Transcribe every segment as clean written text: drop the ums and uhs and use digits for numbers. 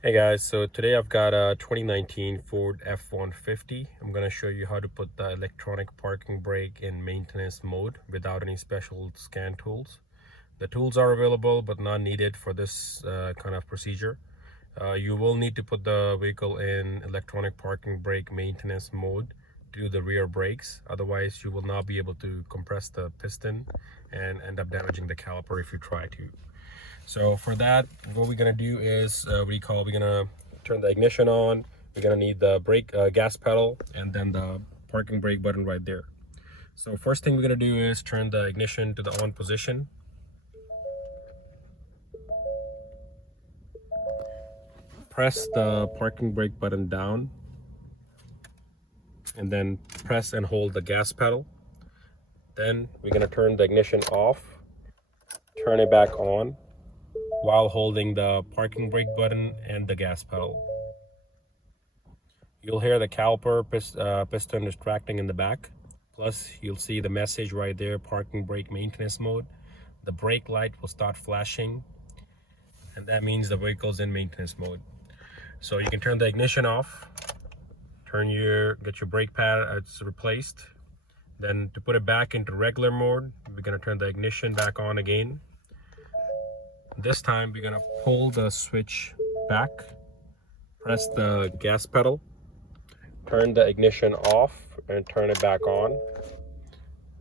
Hey guys, so today I've got a 2019 Ford F150. I'm going to show you how to put the electronic parking brake in maintenance mode without any special scan tools. The tools are available but not needed for this kind of procedure. You will need to put the vehicle in electronic parking brake maintenance mode to do the rear brakes. Otherwise, you will not be able to compress the piston and end up damaging the caliper if you try to. So for that, what we're gonna do is we're gonna turn the ignition on. We're gonna need the brake gas pedal and then the parking brake button right there. So first thing we're gonna do is turn the ignition to the on position. Press the parking brake button down and then press and hold the gas pedal. Then we're gonna turn the ignition off, turn it back on while holding the parking brake button and the gas pedal. You'll hear the caliper piston retracting in the back. Plus, you'll see the message right there, parking brake maintenance mode. The brake light will start flashing, and that means the vehicle's in maintenance mode. So you can turn the ignition off, get your brake pad it's replaced. Then to put it back into regular mode, we're gonna turn the ignition back on again. This time we're gonna pull the switch back, press the gas pedal, turn the ignition off and turn it back on,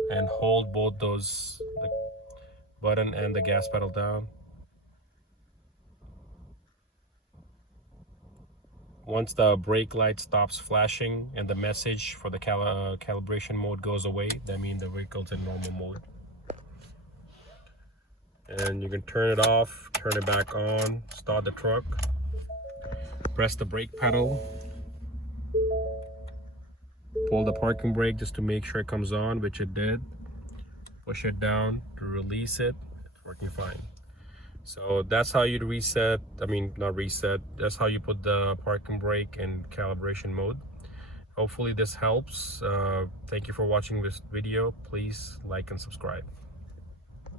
and hold both those, the button and the gas pedal down. Once the brake light stops flashing and the message for the calibration mode goes away, that means the vehicle's in normal mode. And you can turn it off, turn it back on, start the truck, press the brake pedal, pull the parking brake just to make sure it comes on, which it did. Push it down to release it. It's working fine. So that's how you reset, not reset, that's how you put the parking brake in calibration mode. Hopefully this helps. Thank you for watching this video. Please like and subscribe.